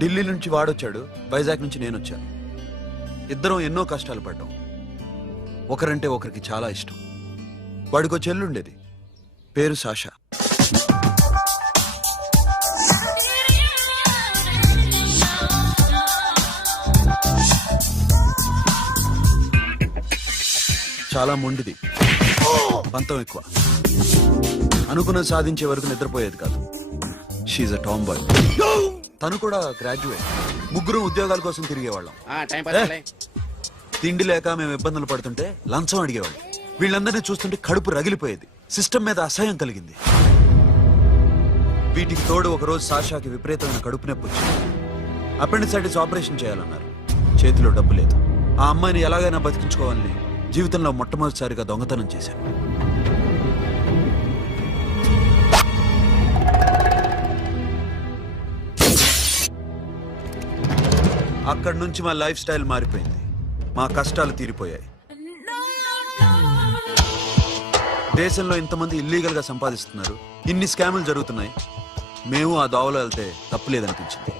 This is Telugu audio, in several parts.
ఢిల్లీ నుంచి వాడొచ్చాడు, వైజాగ్ నుంచి నేను వచ్చాను. ఇద్దరం ఎన్నో కష్టాలు పడ్డాం. ఒకరంటే ఒకరికి చాలా ఇష్టం. వాడికో చెల్లుండేది, పేరు సాషా. చాలా మొండిది, పంతం ఎక్కువ. అనుకున్నది సాధించే వరకు నిద్రపోయేది కాదు. She a tomboy. తను కూడా గ్రాడ్యుయేట్. ముగ్గురు ఉద్యోగాల కోసం తిరిగేవాళ్ళం. తిండి లేక మేము ఇబ్బందులు పడుతుంటే లంచం అడిగేవాళ్ళం. వీళ్ళందరినీ చూస్తుంటే కడుపు రగిలిపోయేది. సిస్టమ్ మీద అసహ్యం కలిగింది. వీటికి తోడు ఒకరోజు సాషాకి విపరీతమైన కడుపు నొప్పి వచ్చింది. అపెండిసైటిస్ ఆపరేషన్ చేయాలన్నారు. చేతిలో డబ్బు లేదు. ఆ అమ్మాయిని ఎలాగైనా బతికించుకోవాలని జీవితంలో మొట్టమొదటిసారిగా దొంగతనం చేశాను. అక్కడి నుంచి మా లైఫ్ స్టైల్ మారిపోయింది. మా కష్టాలు తీరిపోయాయి. దేశంలో ఇంతమంది ఇల్లీగల్ గా సంపాదిస్తున్నారు, ఇన్ని స్కాములు జరుగుతున్నాయి. మేము ఆ దోవలో వెళ్తే తప్పులేదనిపించింది.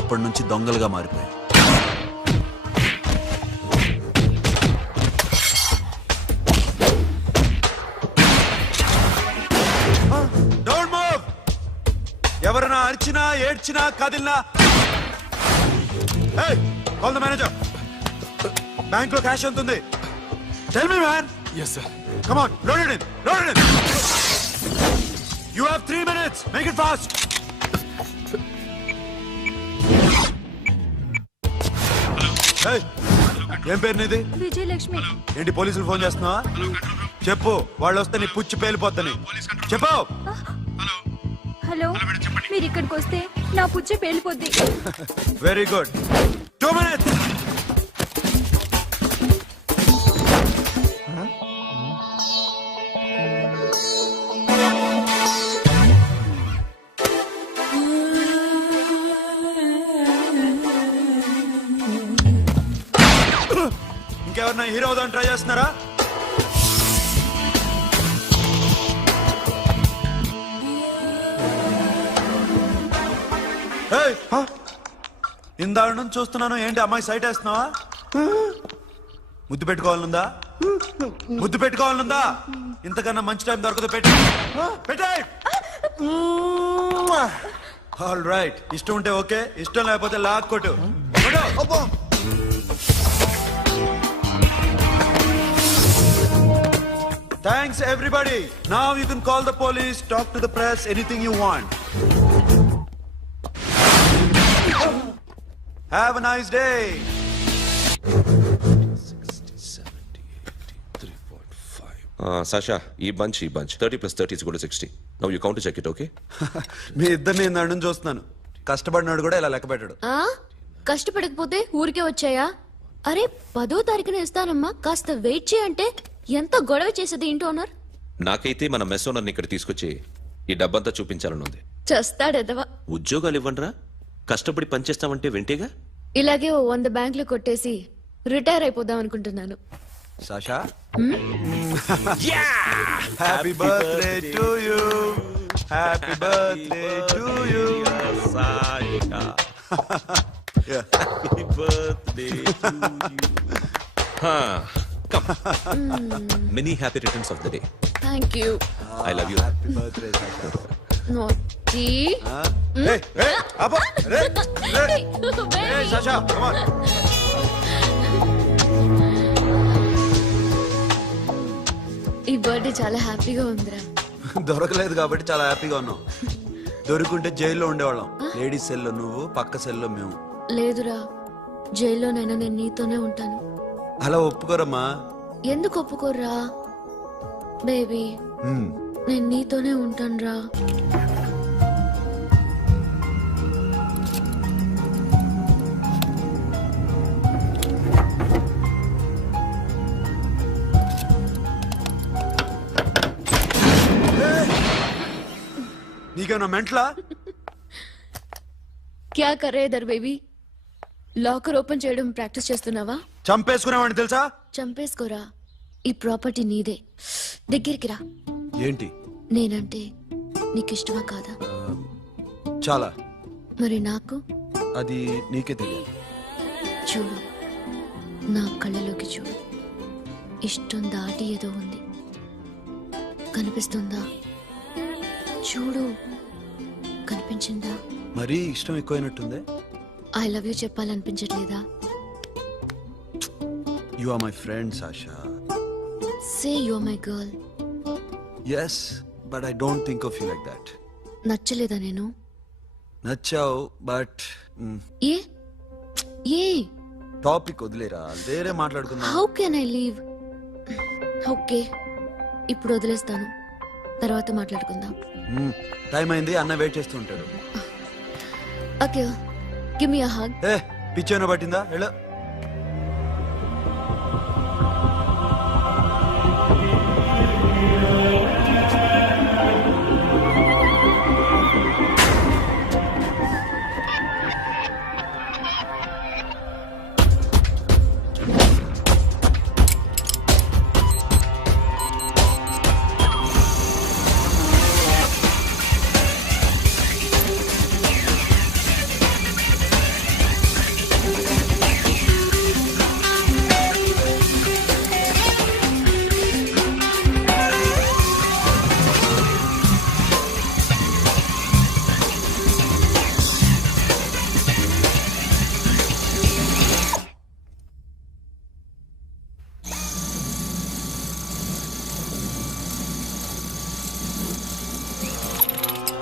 అప్పటి నుంచి దొంగలుగా మారిపోయాం. Don't move. ఎవరైనా అరిచినా ఏడ్చినా కదిలినా కాల్ ద మేనేజర్. బ్యాంక్ లో క్యాష్ ఎంత ఉంది? Tell me man. Yes sir. Come on, load it in. Load it in. You have 3 minutes. Make it fast. Hey, ఏం పేరు నీది? విజయలక్ష్మి. ఏంటి పోలీసులు ఫోన్ చేస్తున్నావా? చెప్పు, వాళ్ళు వస్తే నీ పుచ్చి పేలిపోతాని. చెప్పు. హలో, మీరు ఇక్కడికి వస్తే నా పుచ్చ పేలిపోద్ది. Very good. 2 minutes. ఇంకెవరన్నా హీరో అవుదాం ట్రై చేస్తున్నారా? ఇందాక నుంచి చూస్తున్నాను. ఏంటి అమ్మాయి సైట్ వేస్తున్నావా? ముద్దు పెట్టుకోవాలనుందా? ముద్దు పెట్టుకోవాలనుందా? ఇంతకన్నా మంచి టైం దొరకదు. పెట్టే. All right. ఇష్టం ఉంటే ఓకే, ఇష్టం లేకపోతే లాక్ కొట్టు. Thanks everybody. Now you can call the police, talk to the press, anything you want. Have a nice day. 60, 70, 80, 3, 4, 5. Sasha, ఈ bunch 30 plus 30 is equal to 60. Now you count to check it, okay? మీ ఇద్దరిని ఇందాక నుంచి చూస్తున్నాను. కష్టపడినాడు కూడా ఇలా లెక్క పెట్టాడు. కష్టపడకపోతే ఊరికే వచ్చాయా? అరే 10వ తారీఖున ఇస్తానమ్మా, కాస్త వెయిట్ చేయంటే ఎంత గొడవ చేసేది ఏంటి ఓనర్. నాకైతే మన మెస్ ఓనర్ని ఇక్కడ తీసుకొచ్చి ఈ డబ్బంతా చూపించాలని ఉంది. చేస్తాడెదవా. ఉద్యోగాలు ఇవ్వండిరా, కష్టపడి పనిచేస్తామంటే వింటేగా. ఇలాగే 100 బ్యాంకులు కొట్టేసి రిటైర్ అయిపోదాం అనుకుంటున్నాను. Sasha, happy birthday to you. Happy birthday to you Sasha. Happy birthday to you. Come. Many happy returns of the day. Thank you. I love you. Happy birthday, Sasha. Naughty. Hey, Abba. Hey, Sasha, come on. ఈ బర్త్డే చాలా హ్యాపీగా ఉందిరా. దొరకలేదు కాబట్టి చాలా హ్యాపీగా ఉన్నాం. దొరుకుంటే జైల్లో ఉండేవాళ్ళం. లేడీస్ సెల్లో నువ్వు, పక్క సెల్లో మేము. లేదురా, జైల్లోనైనా నేను నీతోనే ఉంటాను. అలా ఒప్పుకోరమ్మా. ఎందుకు ఒప్పుకోర్రా బేబీ? నేను నీతోనే ఉంటాను రా. నీకేమన్నా మెంట్లా? క్యా కరే ఇధర్ బేబీ? లాకర్ ఓపెన్ చేయడం ప్రాక్టీస్ చేస్తున్నావా? చంపేసుకునేవాడిని తెలుసా? చంపేసుకోరా, ఈ ప్రాపర్టీ నీదే. దగ్గరికి రా. ఏంటి? నేనంటే నీకు ఇష్టమా కాదా? చాలా. మరి నాకు అది నీకే తెలియాలి. చూడు, నా కళ్ళలోకి చూడు. ఇష్టం దాటి ఏదో ఉంది, కనిపిస్తుందా? చూడు, కనిపించిందా? మరీ ఇష్టం ఎక్కువైనట్టుందే. ఐ లవ్ యూ చెప్పాలనిపించట్లేదా? You are my friend Sasha. Say you are my girl. Yes, but I don't think of you like that. నచ్చలేదా నేను? నచ్చావు, బట్ ఏ ఏ టాపిక్ వదిలేరా, వేరే మాట్లాడుకుందాం. How can I leave? Okay, ఇప్పుడు వదిలేస్తాను, తర్వాత మాట్లాడుకుందాం. టైం అయింది, అన్న వెయిట్ చేస్తూ ఉంటాడు. Okay, give me a hug. ఏ పిచ్చేనా పట్టిందా? ఎలా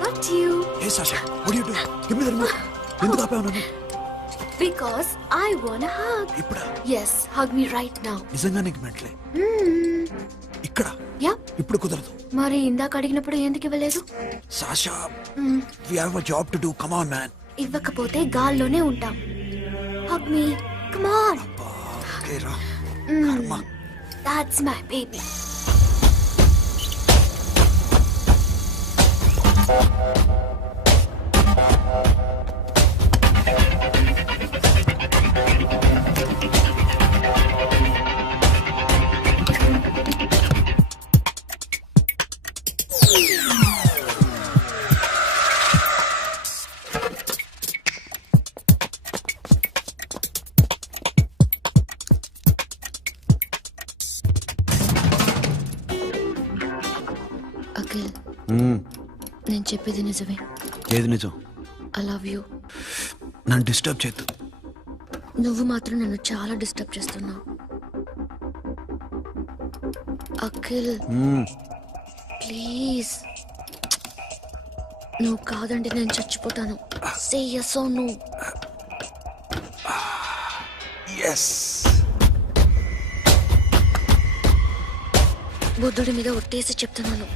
What you? ఏ Sasha, what are you doing? Give me the remote. ఎందుకు ఆపావు నన్ను? Because I want a hug. ఇప్పుడా? Yes, hug me right now. నిజంగా నీకు మెంటలే? ఇక్కడ Yeah. ఇప్పుడు కుదరదు. మరి ఇందాక అడిగినప్పుడు ఎందుకు ఇవ్వలేదు? Sasha, we have a job to do. Come on, man. ఇవ్వకపోతే గాల్లోనే ఉంటాం. Hug me. Come on. Okay, రా. కర్మ. That's my baby. అఖిల్, నేను చెప్పేది నిజమే. ఏది నిజం? I love you. నన్ను డిస్టర్బ్ చేయొద్దు. నువ్వు మాత్రం నన్ను చాలా డిస్టర్బ్ చేస్తున్నావు. అఖిల్, ప్లీజ్. నువ్వు కాదంటే నేను చచ్చిపోతాను. సే yes or no. ఎస్. బుద్ధుడి మీద ఒట్టేసి చెప్తున్నాను,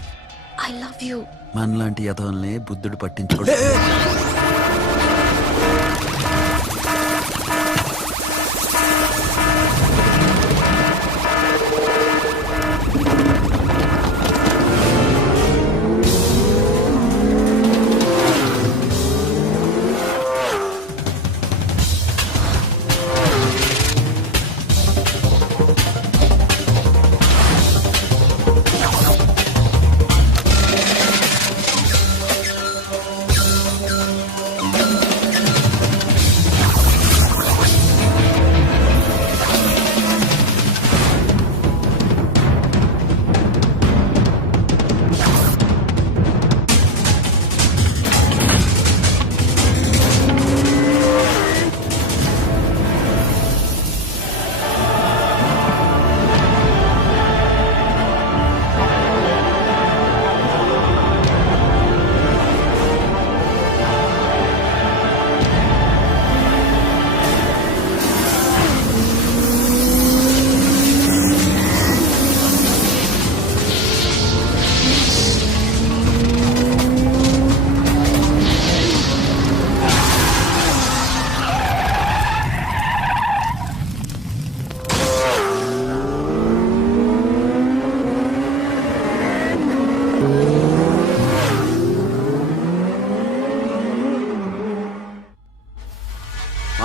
ఐ లవ్ యూ. మనలాంటి యథవల్ని బుద్ధుడు పట్టించుకోడు.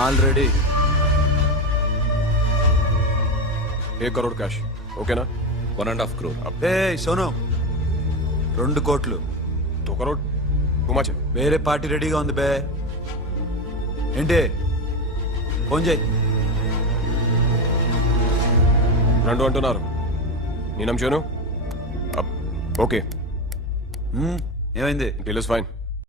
ఆల్రెడీ 1 करोड़ कैश ओके ना 1.5 crore. ఏ సోను, 2 కోట్లు. 2 करोड़ घुमा వేరే పార్టీ రెడీగా ఉంది బే. ఏంటి ఫోన్ చేయి. 2 అంటున్నారు. నీ నమ్మును. ఓకే, ఏమైంది? Deal is fine.